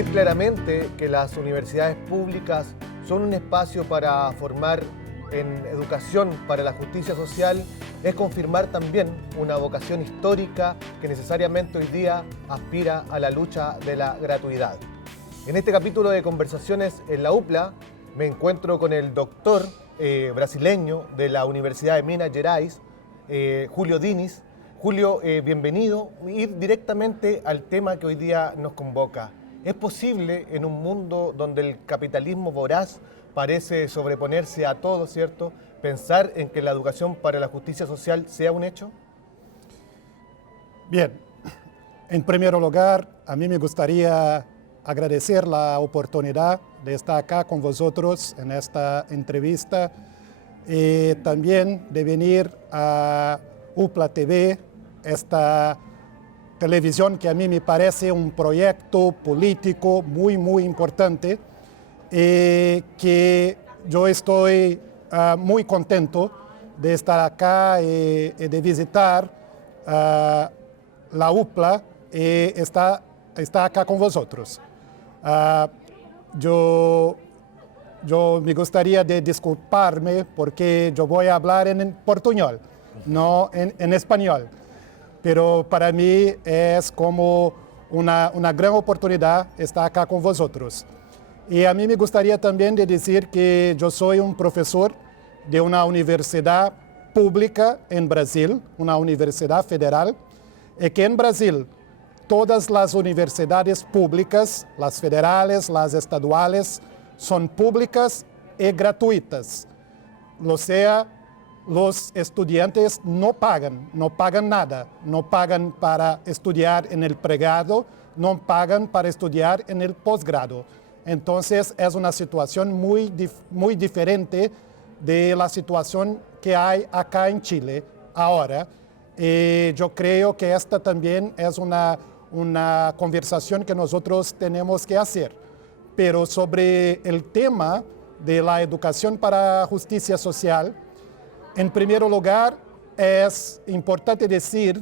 Decir claramente que las universidades públicas son un espacio para formar en educación para la justicia social es confirmar también una vocación histórica que necesariamente hoy día aspira a la lucha de la gratuidad. En este capítulo de Conversaciones en la UPLA me encuentro con el doctor brasileño de la Universidad de Minas Gerais, Julio Diniz. Julio, bienvenido. Ir directamente al tema que hoy día nos convoca. ¿Es posible en un mundo donde el capitalismo voraz parece sobreponerse a todo, ¿cierto?, pensar en que la educación para la justicia social sea un hecho? Bien, en primer lugar, a mí me gustaría agradecer la oportunidad de estar acá con vosotros en esta entrevista y también de venir a UPLA TV, esta televisión que a mí me parece un proyecto político muy importante y que yo estoy muy contento de estar acá y de visitar la UPLA y está acá con vosotros. Yo me gustaría de disculparme porque yo voy a hablar en portuñol, no en español. Pero para mí es como una gran oportunidad estar acá con vosotros. Y a mí me gustaría también de decir que yo soy un profesor de una universidad pública en Brasil, una universidad federal, y que en Brasil todas las universidades públicas, las federales, las estaduales, son públicas y gratuitas. O sea, los estudiantes no pagan nada, no pagan para estudiar en el pregrado, no pagan para estudiar en el posgrado. Entonces es una situación muy diferente de la situación que hay acá en Chile ahora. Y yo creo que esta también es una conversación que nosotros tenemos que hacer. Pero sobre el tema de la educación para justicia social, en primer lugar, es importante decir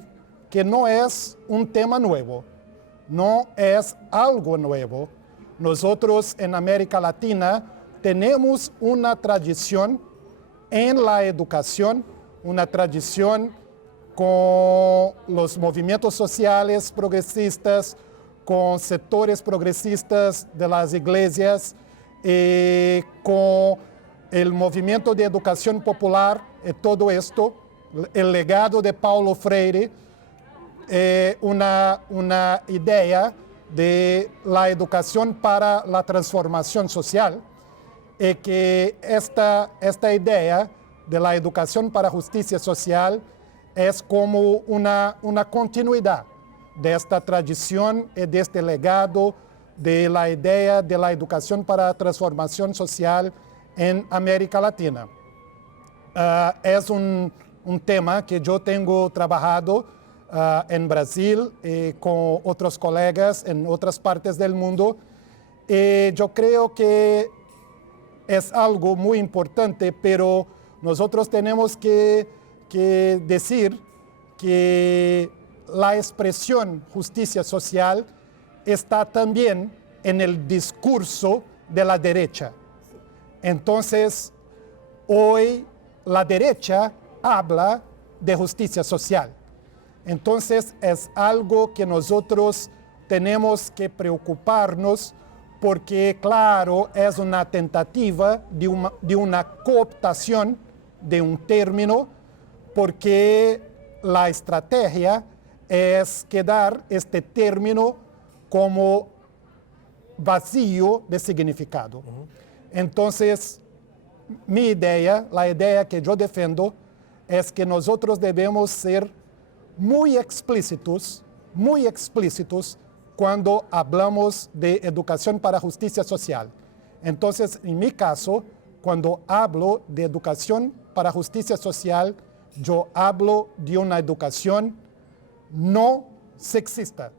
que no es un tema nuevo, no es algo nuevo. Nosotros en América Latina tenemos una tradición en la educación, una tradición con los movimientos sociales progresistas, con sectores progresistas de las iglesias, con el movimiento de educación popular y todo esto, el legado de Paulo Freire, una idea de la educación para la transformación social, y que esta idea de la educación para justicia social es como una continuidad de esta tradición y de este legado de la idea de la educación para transformación social en América Latina. Es un tema que yo tengo trabajado en Brasil y con otros colegas en otras partes del mundo. Y yo creo que es algo muy importante, pero nosotros tenemos que decir que la expresión justicia social está también en el discurso de la derecha. Entonces, hoy la derecha habla de justicia social. Entonces, es algo que nosotros tenemos que preocuparnos porque, claro, es una tentativa de una cooptación de un término, porque la estrategia es quedar este término como vacío de significado. Entonces, mi idea, la idea que yo defiendo, es que nosotros debemos ser muy explícitos cuando hablamos de educación para justicia social. Entonces, en mi caso, cuando hablo de educación para justicia social, yo hablo de una educación no sexista,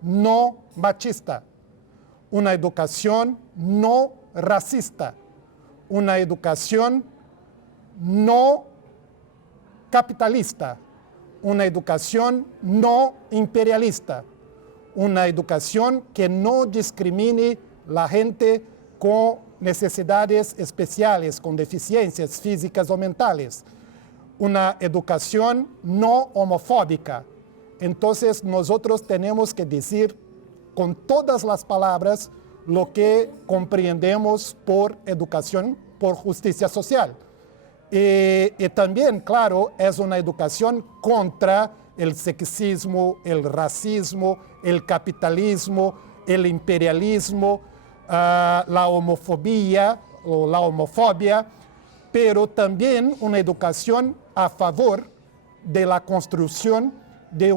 no machista, una educación no racista, una educación no capitalista, una educación no imperialista, una educación que no discrimine la gente con necesidades especiales, con deficiencias físicas o mentales. Una educación no homofóbica. Entonces nosotros tenemos que decir con todas las palabras lo que comprendemos por educación, por justicia social. Y también, claro, es una educación contra el sexismo, el racismo, el capitalismo, el imperialismo, la homofobia o la homofobia, pero también una educación a favor de la construcción de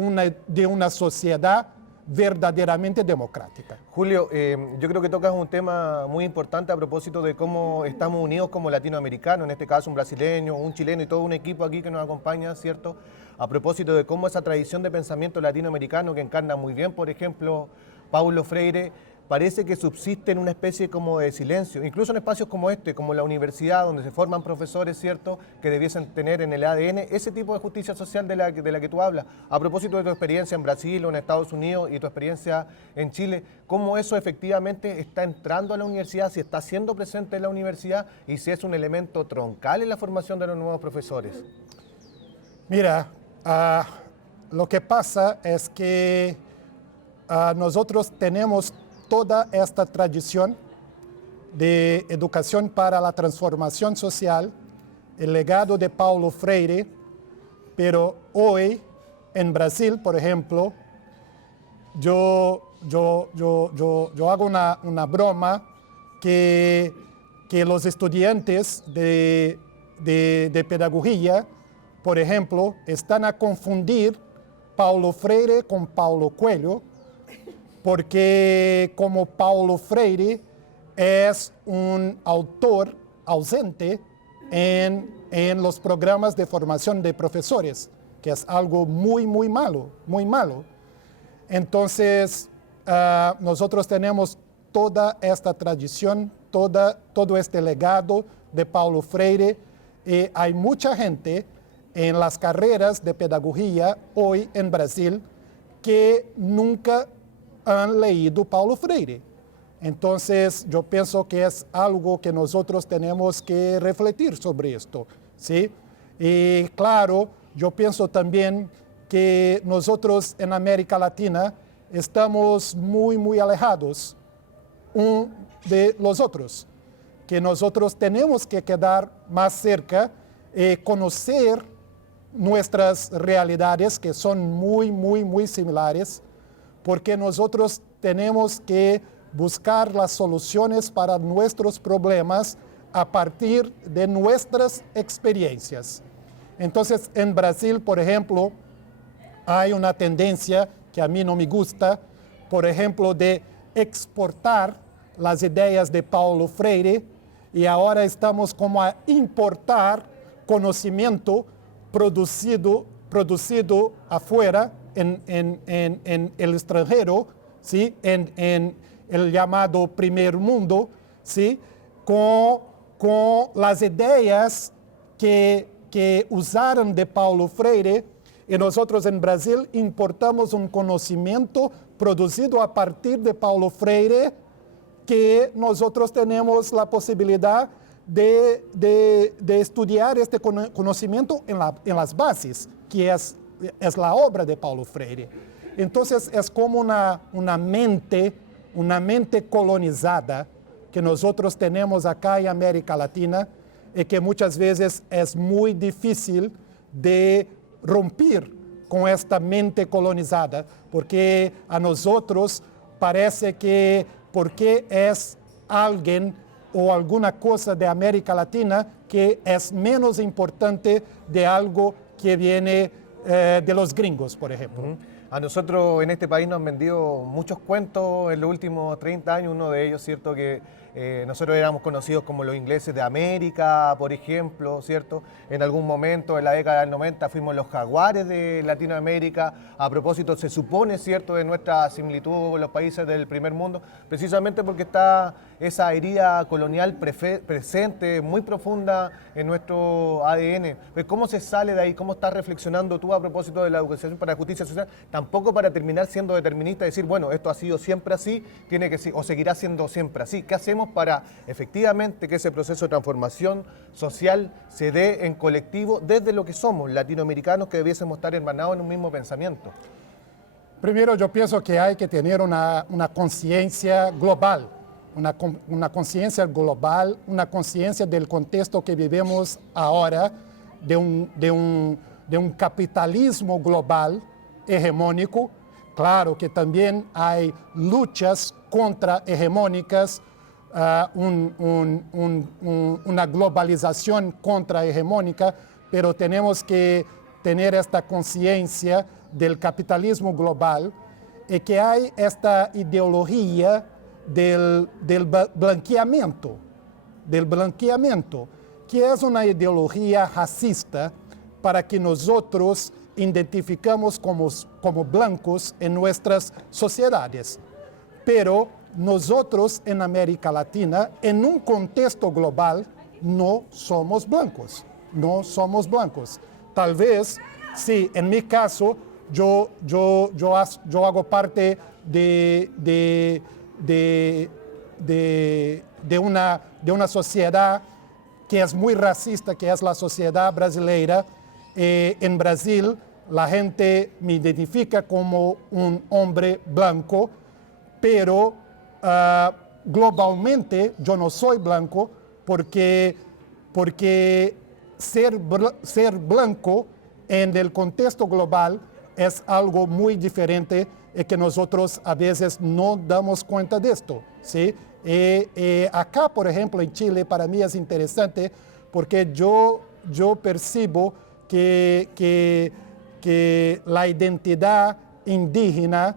una sociedad verdaderamente democrática. Julio, yo creo que tocas un tema muy importante a propósito de cómo estamos unidos como latinoamericanos, en este caso un brasileño, un chileno y todo un equipo aquí que nos acompaña, ¿cierto? A propósito de cómo esa tradición de pensamiento latinoamericano que encarna muy bien, por ejemplo, Paulo Freire, parece que subsiste en una especie como de silencio, incluso en espacios como este, como la universidad, donde se forman profesores, ¿cierto?, que debiesen tener en el ADN ese tipo de justicia social de la que tú hablas. A propósito de tu experiencia en Brasil o en Estados Unidos y tu experiencia en Chile, ¿cómo eso efectivamente está entrando a la universidad, si está siendo presente en la universidad y si es un elemento troncal en la formación de los nuevos profesores? Mira, lo que pasa es que nosotros tenemos toda esta tradición de educación para la transformación social, el legado de Paulo Freire, pero hoy en Brasil, por ejemplo, yo hago una broma que los estudiantes de pedagogía, por ejemplo, están a confundir Paulo Freire con Paulo Coelho, porque como Paulo Freire es un autor ausente en los programas de formación de profesores, que es algo muy, muy malo, muy malo. Entonces, nosotros tenemos toda esta tradición, todo este legado de Paulo Freire, y hay mucha gente en las carreras de pedagogía hoy en Brasil que nunca han leído Paulo Freire. Entonces, yo pienso que es algo que nosotros tenemos que refletir sobre esto, ¿sí? Y claro, yo pienso también que nosotros en América Latina estamos muy, muy alejados de los otros, que nosotros tenemos que quedar más cerca y conocer nuestras realidades que son muy, muy, muy similares, porque nosotros tenemos que buscar las soluciones para nuestros problemas a partir de nuestras experiencias. Entonces, en Brasil, por ejemplo, hay una tendencia que a mí no me gusta, por ejemplo, de exportar las ideas de Paulo Freire y ahora estamos como a importar conocimiento producido afuera, en el extranjero, ¿sí? en el llamado primer mundo, ¿sí? con las ideas que usaron de Paulo Freire, y nosotros en Brasil importamos un conocimiento producido a partir de Paulo Freire, que nosotros tenemos la posibilidad de estudiar este conocimiento en las bases, que es la obra de Paulo Freire. Entonces es como una mente colonizada que nosotros tenemos acá en América Latina y que muchas veces es muy difícil de romper con esta mente colonizada, porque a nosotros parece que porque es alguien o alguna cosa de América Latina que es menos importante de algo que viene de los gringos, por ejemplo. A nosotros en este país nos han vendido muchos cuentos en los últimos 30 años, uno de ellos, ¿cierto?, que Nosotros éramos conocidos como los ingleses de América, por ejemplo, ¿cierto? En algún momento, en la década del 90, fuimos los jaguares de Latinoamérica. A propósito, se supone, ¿cierto?, de nuestra similitud con los países del primer mundo, precisamente porque está esa herida colonial presente, muy profunda en nuestro ADN. Pues, ¿cómo se sale de ahí? ¿Cómo estás reflexionando tú a propósito de la educación para la justicia social? Tampoco para terminar siendo determinista y decir, bueno, esto ha sido siempre así, tiene que o seguirá siendo siempre así. ¿Qué hacemos para efectivamente que ese proceso de transformación social se dé en colectivo desde lo que somos, latinoamericanos que debiésemos estar hermanados en un mismo pensamiento? Primero, yo pienso que hay que tener una conciencia global, una conciencia global, una conciencia del contexto que vivimos ahora, de un capitalismo global hegemónico. Claro que también hay luchas contrahegemónicas, una globalización contrahegemónica, pero tenemos que tener esta conciencia del capitalismo global y que hay esta ideología del blanqueamiento, que es una ideología racista para que nosotros identificamos como blancos en nuestras sociedades. Pero nosotros en América Latina, en un contexto global, no somos blancos. Tal vez, sí, en mi caso, yo hago parte de una sociedad que es muy racista, que es la sociedad brasileira. En Brasil, la gente me identifica como un hombre blanco, pero globalmente yo no soy blanco porque ser blanco en el contexto global es algo muy diferente y que nosotros a veces no damos cuenta de esto, ¿sí? Acá, por ejemplo, en Chile, para mí es interesante porque yo percibo que la identidad indígena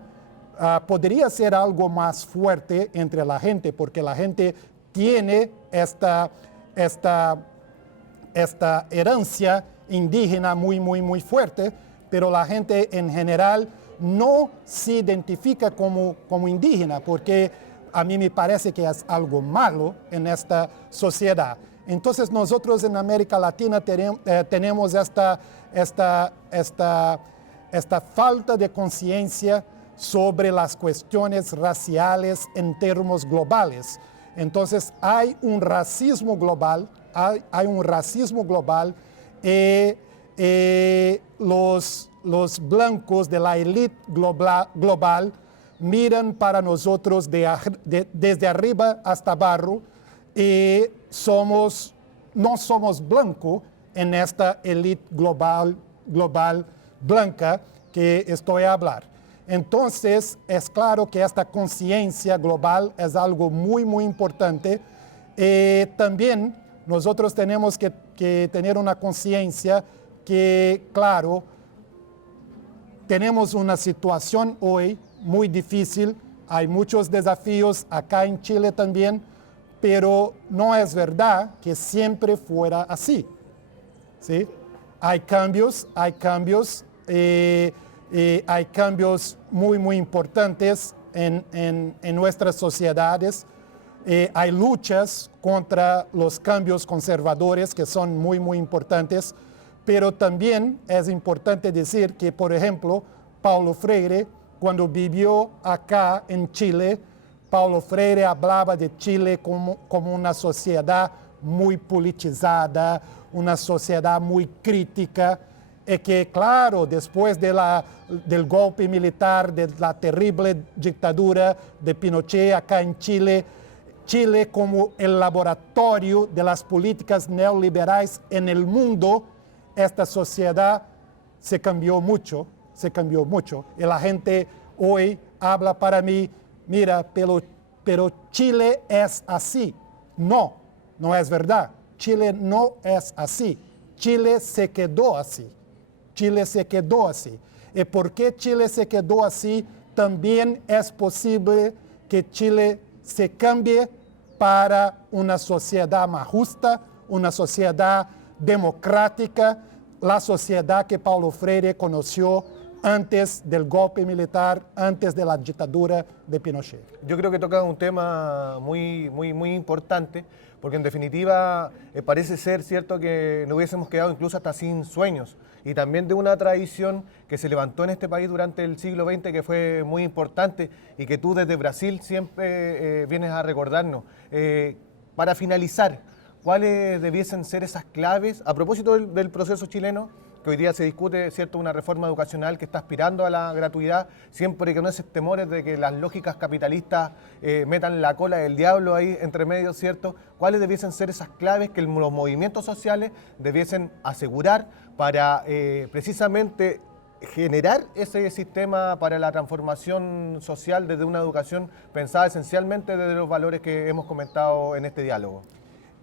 podría ser algo más fuerte entre la gente, porque la gente tiene esta herencia indígena muy fuerte, pero la gente en general no se identifica como indígena, porque a mí me parece que es algo malo en esta sociedad. Entonces nosotros en América Latina tenemos esta falta de conciencia sobre las cuestiones raciales en términos globales. Entonces hay un racismo global, los blancos de la élite global miran para nosotros desde arriba hasta abajo y no somos blancos en esta élite global blanca que estoy a hablar. Entonces, es claro que esta conciencia global es algo muy importante. También nosotros tenemos que tener una conciencia que, claro, tenemos una situación hoy muy difícil, hay muchos desafíos acá en Chile también, pero no es verdad que siempre fuera así, ¿sí? Hay cambios muy importantes en nuestras sociedades. Hay luchas contra los cambios conservadores que son muy importantes, pero también es importante decir que, por ejemplo, Paulo Freire, cuando vivió acá en Chile, Paulo Freire hablaba de Chile como una sociedad muy politizada, una sociedad muy crítica, y que, claro, después del golpe militar, de la terrible dictadura de Pinochet acá en Chile, Chile como el laboratorio de las políticas neoliberales en el mundo, esta sociedad se cambió mucho. Y la gente hoy habla para mí, mira, pero Chile es así. No es verdad. Chile no es así. Chile se quedó así. ¿Y por qué Chile se quedó así? También es posible que Chile se cambie para una sociedad más justa, una sociedad democrática, la sociedad que Paulo Freire conoció antes del golpe militar, antes de la dictadura de Pinochet. Yo creo que toca un tema muy importante, porque en definitiva parece ser cierto que nos hubiésemos quedado incluso hasta sin sueños, y también de una tradición que se levantó en este país durante el siglo XX que fue muy importante y que tú desde Brasil siempre vienes a recordarnos. Para finalizar, ¿cuáles debiesen ser esas claves a propósito del proceso chileno? Que hoy día se discute, ¿cierto?, una reforma educacional que está aspirando a la gratuidad, siempre que no esos temores de que las lógicas capitalistas metan la cola del diablo ahí entre medio, ¿cierto? ¿Cuáles debiesen ser esas claves que los movimientos sociales debiesen asegurar para precisamente generar ese sistema para la transformación social desde una educación pensada esencialmente desde los valores que hemos comentado en este diálogo?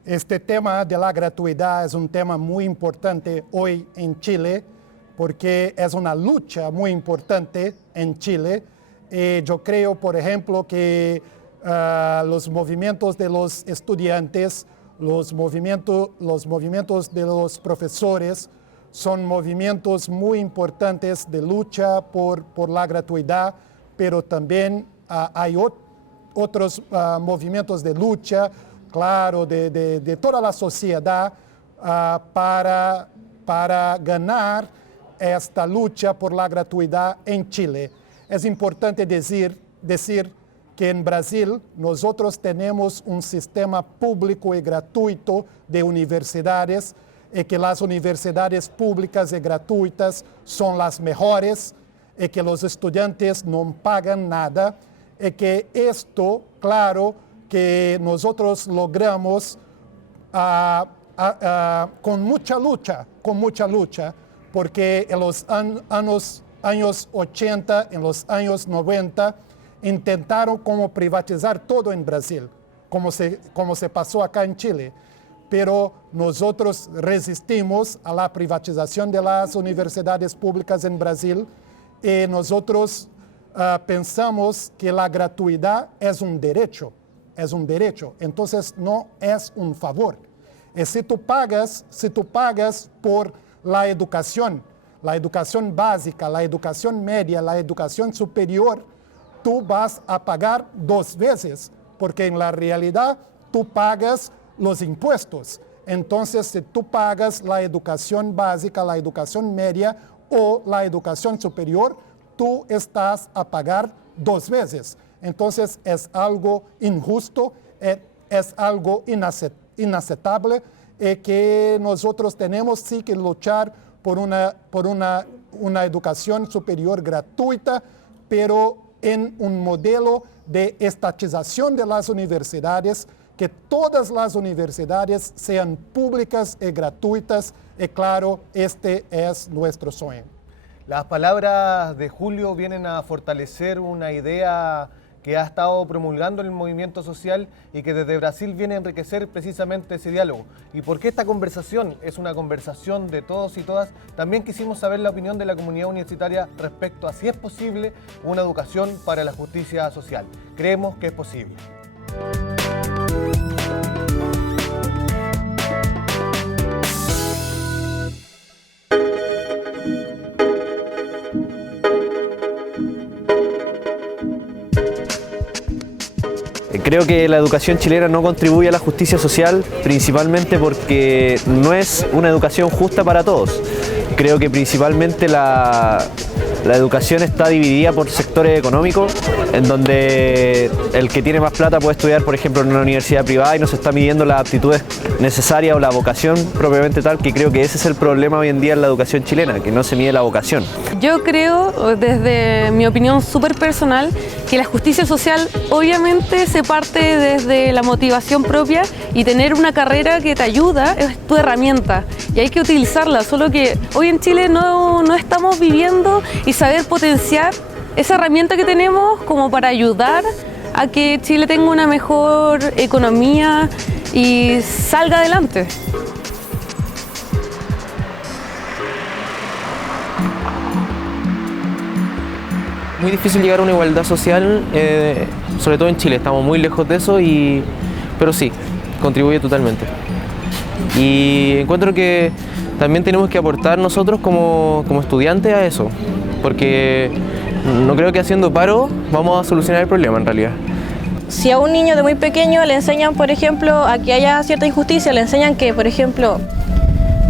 Este tema de la gratuidad es un tema muy importante hoy en Chile, porque es una lucha muy importante en Chile. Yo creo, por ejemplo, que los movimientos de los estudiantes, los movimientos de los profesores, son movimientos muy importantes de lucha por la gratuidad, pero también hay otros movimientos de lucha, claro, de toda la sociedad para ganar esta lucha por la gratuidad en Chile. Es importante decir que en Brasil nosotros tenemos un sistema público y gratuito de universidades y que las universidades públicas y gratuitas son las mejores y que los estudiantes no pagan nada y que esto, claro, que nosotros logramos con mucha lucha, porque en los años 80, en los años 90, intentaron como privatizar todo en Brasil, como se pasó acá en Chile. Pero nosotros resistimos a la privatización de las universidades públicas en Brasil y nosotros pensamos que la gratuidad es un derecho, entonces no es un favor. Y si tú pagas por la educación básica, la educación media, la educación superior, tú vas a pagar 2 veces, porque en la realidad tú pagas los impuestos. Entonces, si tú pagas la educación básica, la educación media o la educación superior, tú estás a pagar 2 veces. Entonces, es algo injusto, es algo inaceptable que nosotros tenemos sí que luchar por una educación superior gratuita, pero en un modelo de estatización de las universidades, que todas las universidades sean públicas y gratuitas, y claro, este es nuestro sueño. Las palabras de Julio vienen a fortalecer una idea que ha estado promulgando el movimiento social y que desde Brasil viene a enriquecer precisamente ese diálogo. ¿Y por qué esta conversación es una conversación de todos y todas? También quisimos saber la opinión de la comunidad universitaria respecto a si es posible una educación para la justicia social. Creemos que es posible. Creo que la educación chilena no contribuye a la justicia social, principalmente porque no es una educación justa para todos. Creo que principalmente la educación está dividida por sectores económicos, en donde el que tiene más plata puede estudiar, por ejemplo, en una universidad privada y no se está midiendo las aptitudes necesarias o la vocación propiamente tal, que creo que ese es el problema hoy en día en la educación chilena, que no se mide la vocación. Yo creo, desde mi opinión súper personal, que la justicia social obviamente se parte desde la motivación propia y tener una carrera que te ayuda es tu herramienta y hay que utilizarla, solo que hoy en Chile no estamos viviendo y saber potenciar esa herramienta que tenemos como para ayudar a que Chile tenga una mejor economía y salga adelante. Muy difícil llegar a una igualdad social, sobre todo en Chile, estamos muy lejos de eso, pero pero sí, contribuye totalmente. Y encuentro que también tenemos que aportar nosotros como estudiantes a eso, porque no creo que haciendo paro vamos a solucionar el problema en realidad. Si a un niño de muy pequeño le enseñan, por ejemplo, a que haya cierta injusticia, le enseñan que, por ejemplo,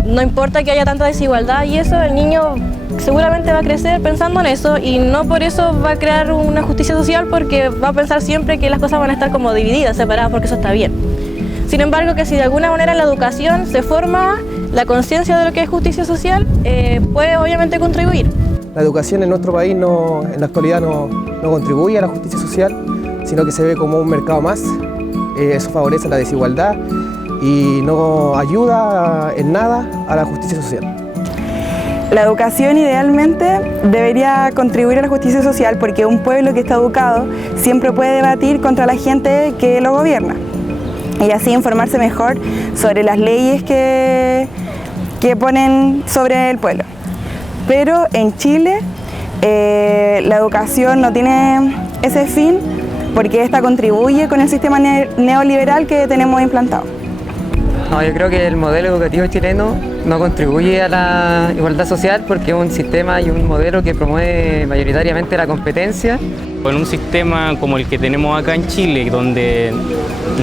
no importa que haya tanta desigualdad y eso, el niño seguramente va a crecer pensando en eso y no por eso va a crear una justicia social, porque va a pensar siempre que las cosas van a estar como divididas, separadas, porque eso está bien. Sin embargo, que si de alguna manera en la educación se forma la conciencia de lo que es justicia social, puede obviamente contribuir. La educación en nuestro país en la actualidad no contribuye a la justicia social, sino que se ve como un mercado más. Eso favorece la desigualdad y no ayuda en nada a la justicia social. La educación idealmente debería contribuir a la justicia social, porque un pueblo que está educado siempre puede debatir contra la gente que lo gobierna y así informarse mejor sobre las leyes que ponen sobre el pueblo. Pero en Chile la educación no tiene ese fin, porque esta contribuye con el sistema neoliberal que tenemos implantado. No, yo creo que el modelo educativo chileno no contribuye a la igualdad social, porque es un sistema y un modelo que promueve mayoritariamente la competencia. En un sistema como el que tenemos acá en Chile, donde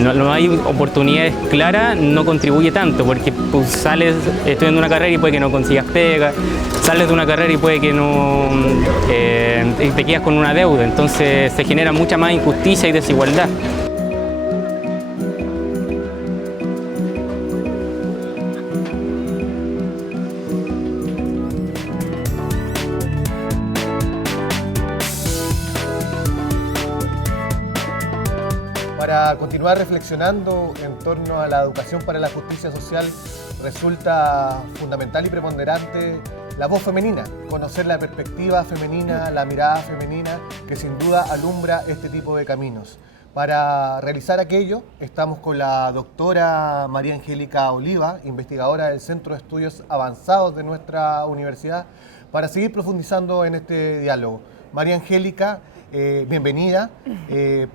no hay oportunidades claras, no contribuye tanto, porque pues, sales estudiando una carrera y puede que no consigas pega, sales de una carrera y puede que no te quedas con una deuda, entonces se genera mucha más injusticia y desigualdad. Para continuar reflexionando en torno a la educación para la justicia social, resulta fundamental y preponderante la voz femenina, conocer la perspectiva femenina, la mirada femenina, que sin duda alumbra este tipo de caminos. Para realizar aquello, estamos con la doctora María Angélica Oliva, investigadora del Centro de Estudios Avanzados de nuestra universidad, para seguir profundizando en este diálogo. María Angélica, bienvenida.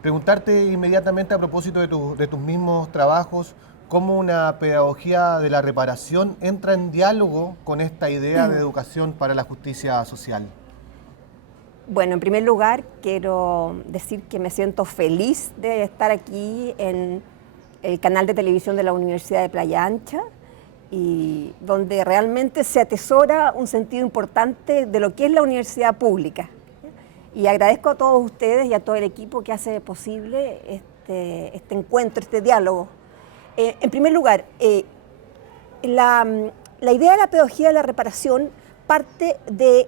Preguntarte inmediatamente a propósito de tus mismos trabajos, ¿cómo una pedagogía de la reparación entra en diálogo con esta idea de educación para la justicia social? Bueno, en primer lugar, quiero decir que me siento feliz de estar aquí en el canal de televisión de la Universidad de Playa Ancha, y donde realmente se atesora un sentido importante de lo que es la universidad pública. Y agradezco a todos ustedes y a todo el equipo que hace posible este encuentro, este diálogo. En primer lugar, la idea de la pedagogía de la reparación parte de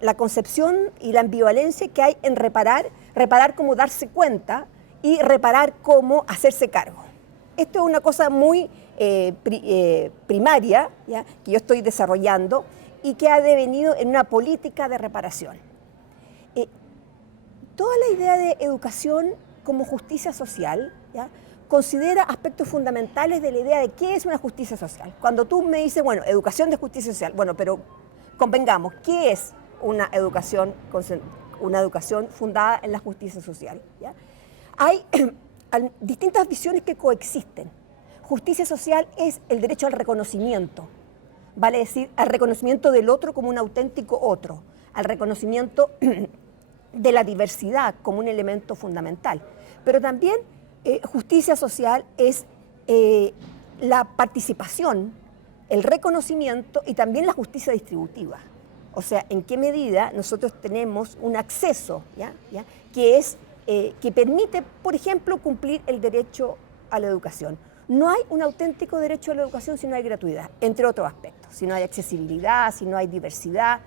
la concepción y la ambivalencia que hay en reparar como darse cuenta y reparar como hacerse cargo. Esto es una cosa muy primaria, ¿ya?, que yo estoy desarrollando y que ha devenido en una política de reparación. Toda la idea de educación como justicia social, ¿ya?, considera aspectos fundamentales de la idea de qué es una justicia social. Cuando tú me dices, bueno, educación de justicia social, bueno, pero convengamos, ¿qué es una educación fundada en la justicia social? ¿Ya? Hay distintas visiones que coexisten. Justicia social es el derecho al reconocimiento, vale decir, al reconocimiento del otro como un auténtico otro, al reconocimiento de la diversidad como un elemento fundamental. Pero también justicia social es la participación, el reconocimiento y también la justicia distributiva. O sea, en qué medida nosotros tenemos un acceso, ¿ya? Que permite, por ejemplo, cumplir el derecho a la educación. No hay un auténtico derecho a la educación si no hay gratuidad, entre otros aspectos. Si no hay accesibilidad, si no hay diversidad,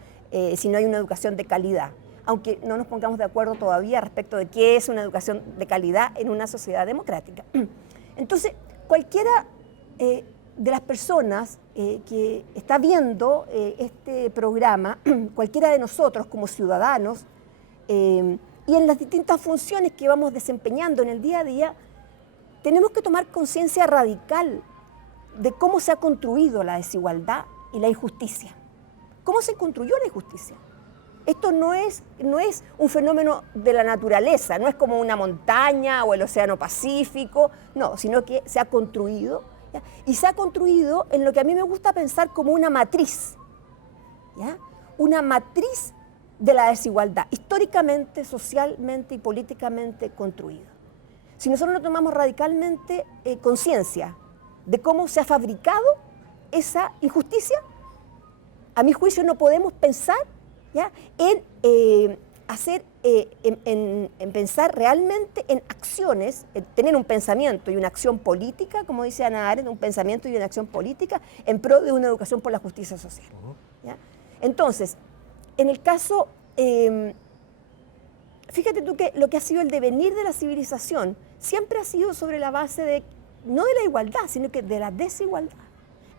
si no hay una educación de calidad. Aunque no nos pongamos de acuerdo todavía respecto de qué es una educación de calidad en una sociedad democrática. Entonces, cualquiera de las personas que está viendo este programa, cualquiera de nosotros como ciudadanos, y en las distintas funciones que vamos desempeñando en el día a día, tenemos que tomar conciencia radical de cómo se ha construido la desigualdad y la injusticia. ¿Cómo se construyó la injusticia? Esto no es un fenómeno de la naturaleza, no es como una montaña o el océano Pacífico, no, sino que se ha construido, ¿ya? Y se ha construido en lo que a mí me gusta pensar como una matriz, ¿ya? Una matriz de la desigualdad, históricamente, socialmente y políticamente construida. Si nosotros no tomamos radicalmente conciencia de cómo se ha fabricado esa injusticia, a mi juicio no podemos pensar, ¿ya?, en pensar realmente en acciones, en tener un pensamiento y una acción política, como dice Hannah Arendt, un pensamiento y una acción política en pro de una educación por la justicia social, ¿ya? Entonces, en el caso, fíjate tú que lo que ha sido el devenir de la civilización siempre ha sido sobre la base de, no de la igualdad, sino que de la desigualdad.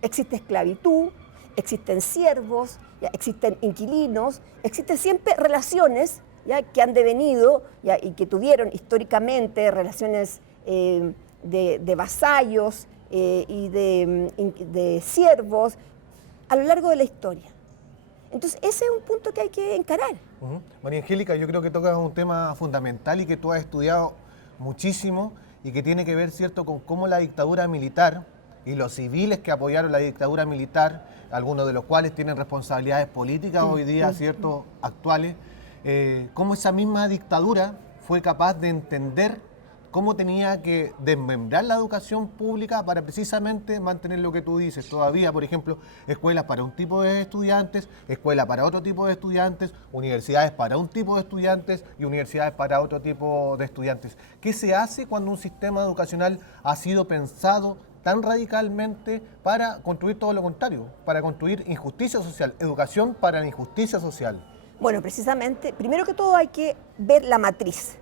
Existe esclavitud, existen siervos, ¿ya?, existen inquilinos, existen siempre relaciones, ¿ya?, que han devenido, ¿ya?, y que tuvieron históricamente relaciones de vasallos y de siervos a lo largo de la historia. Entonces, ese es un punto que hay que encarar. María Angélica, yo creo que tocas un tema fundamental y que tú has estudiado muchísimo y que tiene que ver, ¿cierto?, con cómo la dictadura militar y los civiles que apoyaron la dictadura militar, algunos de los cuales tienen responsabilidades políticas hoy día, ¿cierto?, actuales, cómo esa misma dictadura fue capaz de entender cómo tenía que desmembrar la educación pública para precisamente mantener lo que tú dices. Todavía, por ejemplo, escuelas para un tipo de estudiantes, escuelas para otro tipo de estudiantes, universidades para un tipo de estudiantes y universidades para otro tipo de estudiantes. ¿Qué se hace cuando un sistema educacional ha sido pensado tan radicalmente para construir todo lo contrario, para construir injusticia social, educación para la injusticia social? Bueno, precisamente, primero que todo hay que ver la matriz.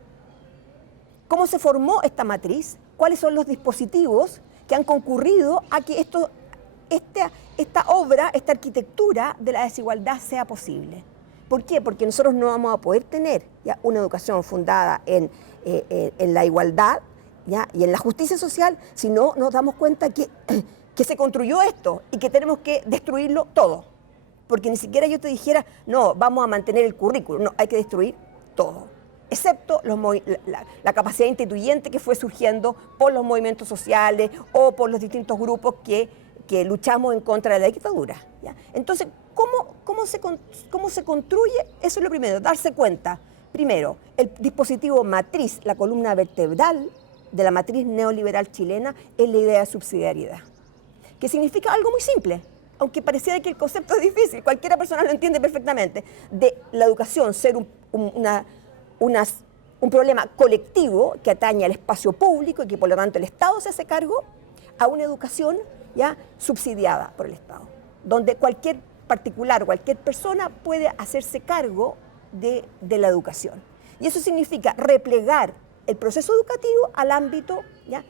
¿Cómo se formó esta matriz? ¿Cuáles son los dispositivos que han concurrido a que esta obra, esta arquitectura de la desigualdad sea posible? ¿Por qué? Porque nosotros no vamos a poder tener, ¿ya?, una educación fundada en la igualdad, ¿ya?, y en la justicia social si no nos damos cuenta que se construyó esto y que tenemos que destruirlo todo. Porque ni siquiera yo te dijera, no, vamos a mantener el currículo, no, hay que destruir todo, excepto la capacidad instituyente que fue surgiendo por los movimientos sociales o por los distintos grupos que luchamos en contra de la dictadura, ¿ya? Entonces, ¿cómo se construye? Eso es lo primero, darse cuenta. Primero, el dispositivo matriz, la columna vertebral de la matriz neoliberal chilena es la idea de subsidiariedad, que significa algo muy simple, aunque pareciera que el concepto es difícil, cualquiera persona lo entiende perfectamente, de la educación ser un problema colectivo que atañe al espacio público y que por lo tanto el Estado se hace cargo, a una educación ya subsidiada por el Estado, donde cualquier particular, cualquier persona puede hacerse cargo de la educación. Y eso significa replegar el proceso educativo al ámbito, ¿ya?,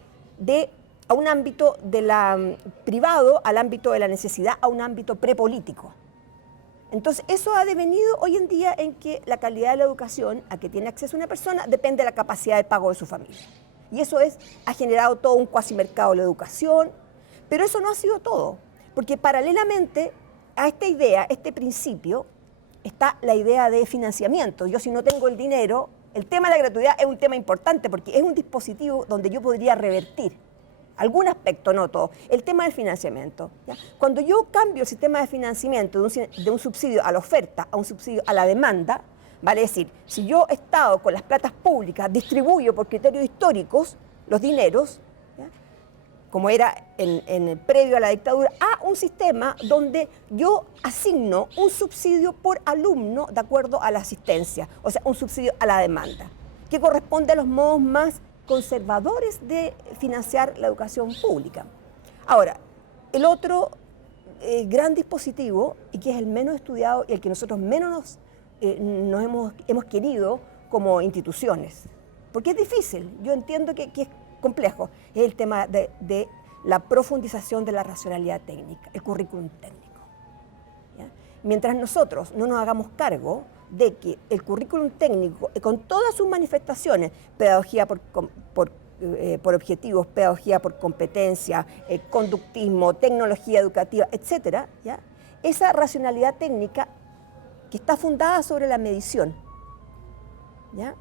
a un ámbito privado, al ámbito de la necesidad, a un ámbito prepolítico. Entonces, eso ha devenido hoy en día en que la calidad de la educación a que tiene acceso una persona depende de la capacidad de pago de su familia. Y eso ha generado todo un cuasimercado de la educación, pero eso no ha sido todo, porque paralelamente a esta idea, este principio, está la idea de financiamiento. Yo, si no tengo el dinero, el tema de la gratuidad es un tema importante porque es un dispositivo donde yo podría revertir algún aspecto, no todo, el tema del financiamiento, ¿ya? Cuando yo cambio el sistema de financiamiento de un subsidio a la oferta a un subsidio a la demanda, vale decir, si yo, Estado, con las platas públicas, distribuyo por criterios históricos los dineros, ¿ya?, como era previo a la dictadura, a un sistema donde yo asigno un subsidio por alumno de acuerdo a la asistencia, o sea, un subsidio a la demanda, que corresponde a los modos más conservadores de financiar la educación pública. Ahora, el otro gran dispositivo, y que es el menos estudiado y el que nosotros menos nos hemos querido como instituciones, porque es difícil, yo entiendo que es complejo, es el tema de la profundización de la racionalidad técnica, el currículum técnico, ¿ya? Mientras nosotros no nos hagamos cargo de que el currículum técnico, con todas sus manifestaciones, pedagogía por objetivos, pedagogía por competencia, conductismo, tecnología educativa, etcétera, ¿ya?, esa racionalidad técnica que está fundada sobre la medición, ¿ya?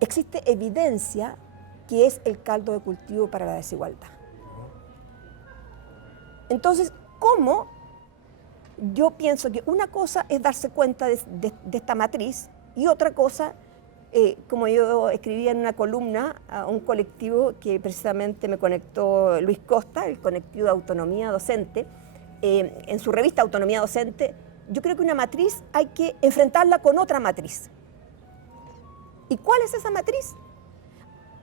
Existe evidencia que es el caldo de cultivo para la desigualdad. Entonces, ¿cómo? Yo pienso que una cosa es darse cuenta de esta matriz y otra cosa, como yo escribía en una columna a un colectivo que precisamente me conectó Luis Costa, el colectivo de autonomía docente, en su revista Autonomía Docente, yo creo que una matriz hay que enfrentarla con otra matriz. ¿Y cuál es esa matriz?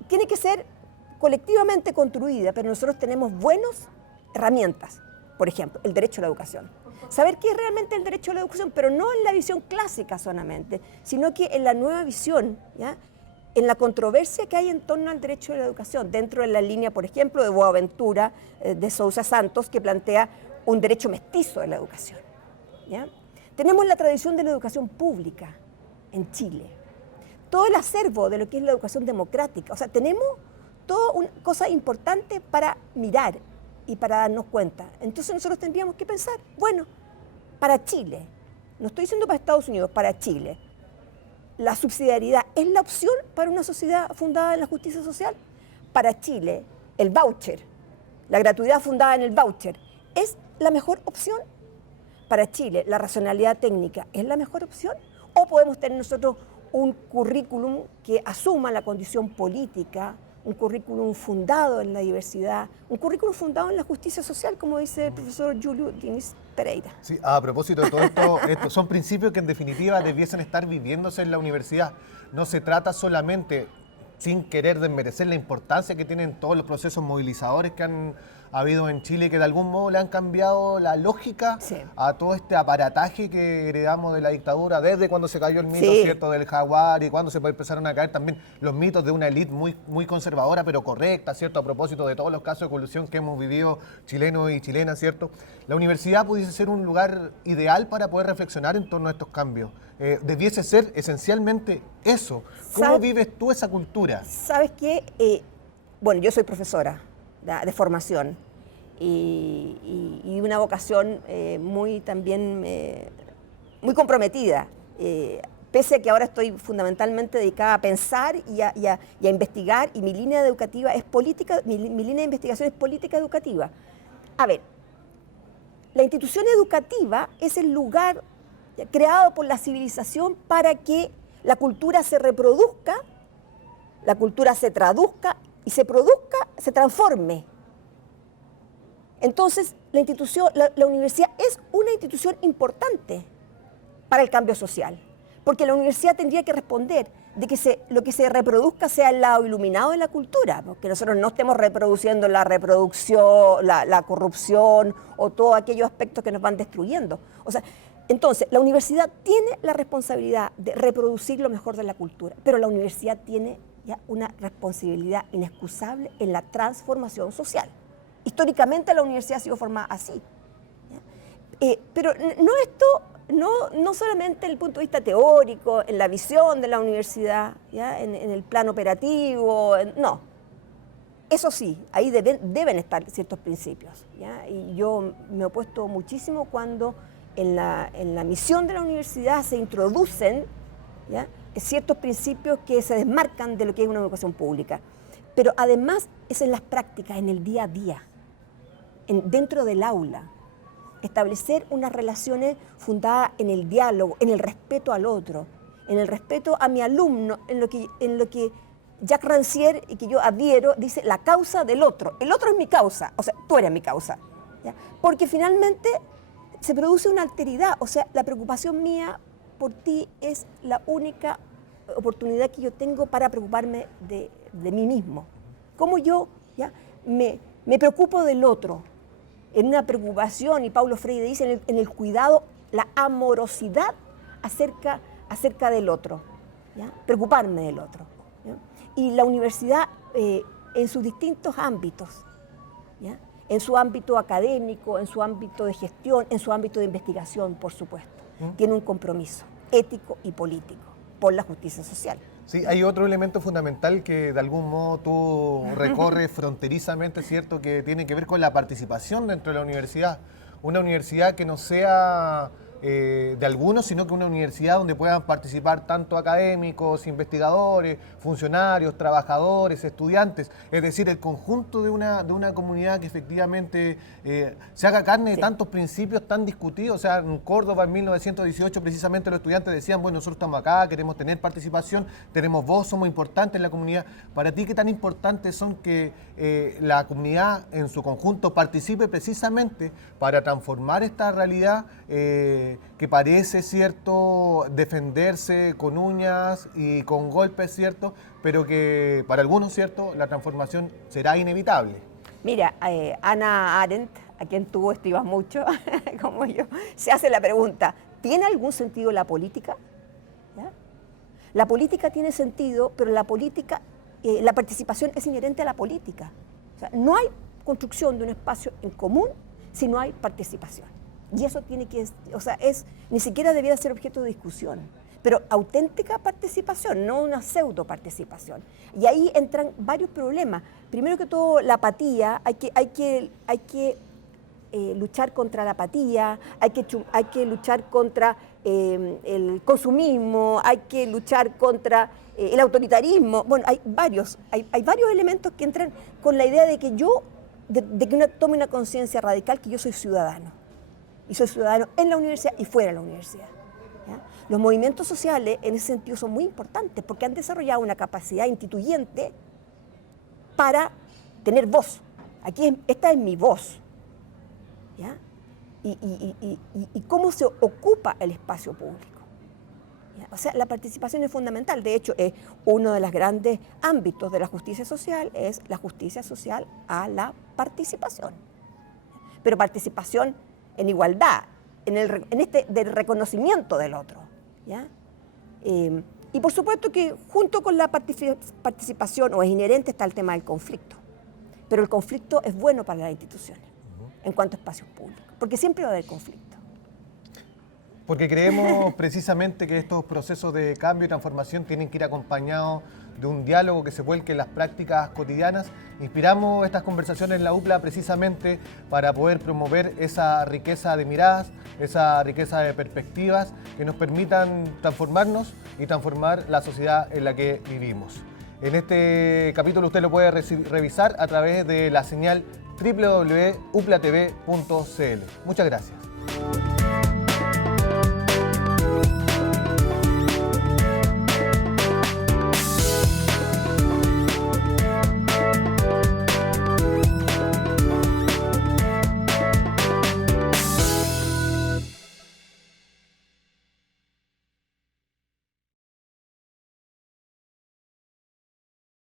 Tiene que ser colectivamente construida, pero nosotros tenemos buenas herramientas. Por ejemplo, el derecho a la educación. Saber qué es realmente el derecho a la educación, pero no en la visión clásica solamente, sino que en la nueva visión, ¿ya? En la controversia que hay en torno al derecho a la educación, dentro de la línea, por ejemplo, de Boaventura, de Sousa Santos, que plantea un derecho mestizo de la educación, ¿ya? Tenemos la tradición de la educación pública en Chile, todo el acervo de lo que es la educación democrática, o sea, tenemos toda una cosa importante para mirar y para darnos cuenta. Entonces nosotros tendríamos que pensar, bueno, para Chile, no estoy diciendo para Estados Unidos, para Chile, ¿la subsidiariedad es la opción para una sociedad fundada en la justicia social? Para Chile, el voucher, la gratuidad fundada en el voucher, ¿es la mejor opción? Para Chile, ¿la racionalidad técnica es la mejor opción? ¿O podemos tener nosotros un currículum que asuma la condición política, un currículum fundado en la diversidad, un currículum fundado en la justicia social, como dice el profesor Julio Diniz Pereira? Sí, a propósito de todo esto, estos son principios que en definitiva debiesen estar viviéndose en la universidad. No se trata solamente, sin querer desmerecer la importancia que tienen todos los procesos movilizadores que han habido en Chile, que de algún modo le han cambiado la lógica a todo este aparataje que heredamos de la dictadura, desde cuando se cayó el mito, ¿cierto?, del jaguar, y cuando se empezaron a caer también los mitos de una élite muy conservadora, pero correcta, ¿cierto?, a propósito de todos los casos de colusión que hemos vivido chilenos y chilenas, ¿cierto? La universidad pudiese ser un lugar ideal para poder reflexionar en torno a estos cambios. Debiese ser esencialmente eso. ¿Cómo vives tú esa cultura? ¿Sabes qué? Bueno, yo soy profesora de formación y una vocación muy comprometida, pese a que ahora estoy fundamentalmente dedicada a pensar y a investigar, y mi línea educativa es política, mi línea de investigación es política educativa. A ver, la institución educativa es el lugar creado por la civilización para que la cultura se reproduzca, la cultura se traduzca y se produzca, se transforme. Entonces, la universidad es una institución importante para el cambio social, porque la universidad tendría que responder de que lo que se reproduzca sea el lado iluminado de la cultura, porque nosotros no estemos reproduciendo la reproducción, la corrupción o todos aquellos aspectos que nos van destruyendo. O sea, entonces, la universidad tiene la responsabilidad de reproducir lo mejor de la cultura, pero la universidad tiene ya una responsabilidad inexcusable en la transformación social. Históricamente la universidad ha sido formada así. Pero no solamente desde el punto de vista teórico, en la visión de la universidad, ¿ya? En el plano operativo, no. Eso sí, ahí deben estar ciertos principios, ¿ya? Y yo me he opuesto muchísimo cuando en la misión de la universidad se introducen, ¿ya?, ciertos principios que se desmarcan de lo que es una educación pública. Pero además es en las prácticas, en el día a día, dentro del aula. Establecer unas relaciones fundadas en el diálogo, en el respeto al otro, en el respeto a mi alumno, en lo que Jacques Rancière, y que yo adhiero, dice la causa del otro. El otro es mi causa, o sea, tú eres mi causa, ¿ya? Porque finalmente se produce una alteridad, o sea, la preocupación mía por ti es la única oportunidad que yo tengo para preocuparme de mí mismo. Cómo yo, ¿ya?, me preocupo del otro, en una preocupación, y Paulo Freire dice, en el cuidado, la amorosidad acerca del otro, ¿ya?, preocuparme del otro, ¿ya? Y la universidad, en sus distintos ámbitos, ¿ya?, en su ámbito académico, en su ámbito de gestión, en su ámbito de investigación, por supuesto, tiene un compromiso ético y político por la justicia social. Sí, hay otro elemento fundamental que de algún modo tú recorres fronterizamente, ¿cierto?, que tiene que ver con la participación dentro de la universidad. Una universidad que no sea de algunos, sino que una universidad donde puedan participar tanto académicos, investigadores, funcionarios, trabajadores, estudiantes, es decir, el conjunto de una comunidad que efectivamente se haga carne de tantos principios tan discutidos. O sea, en Córdoba en 1918 precisamente los estudiantes decían, bueno, nosotros estamos acá, queremos tener participación, tenemos voz, somos importantes en la comunidad. Para ti, ¿qué tan importantes son que la comunidad en su conjunto participe precisamente para transformar esta realidad que parece, cierto, defenderse con uñas y con golpes, cierto, pero que para algunos, cierto, la transformación será inevitable? Mira, Hannah Arendt, a quien tú estimas mucho, como yo, se hace la pregunta, ¿tiene algún sentido la política? ¿Ya? La política tiene sentido, pero la política, la participación es inherente a la política. O sea, no hay construcción de un espacio en común si no hay participación. Y eso tiene que, o sea, ni siquiera debiera ser objeto de discusión, pero auténtica participación, no una pseudo participación. Y ahí entran varios problemas. Primero que todo, la apatía, hay que luchar contra la apatía, hay que luchar contra el consumismo, hay que luchar contra el autoritarismo. Bueno, hay varios elementos que entran con la idea de que de que uno tome una conciencia radical que yo soy ciudadano. Y soy ciudadano en la universidad y fuera de la universidad. ¿Ya? Los movimientos sociales en ese sentido son muy importantes porque han desarrollado una capacidad instituyente para tener voz. Esta es mi voz. ¿Ya? Y cómo se ocupa el espacio público. ¿Ya? O sea, la participación es fundamental. De hecho, es uno de los grandes ámbitos de la justicia social, es la justicia social a la participación. Pero participación en igualdad, del reconocimiento del otro. ¿Ya? Y por supuesto que junto con la participación, o es inherente, está el tema del conflicto. Pero el conflicto es bueno para las instituciones, en cuanto a espacios públicos, porque siempre va a haber conflicto. Porque creemos precisamente que estos procesos de cambio y transformación tienen que ir acompañados de un diálogo que se vuelque en las prácticas cotidianas. Inspiramos estas conversaciones en la UPLA precisamente para poder promover esa riqueza de miradas, esa riqueza de perspectivas que nos permitan transformarnos y transformar la sociedad en la que vivimos. En este capítulo usted lo puede revisar a través de la señal www.uplatv.cl. Muchas gracias.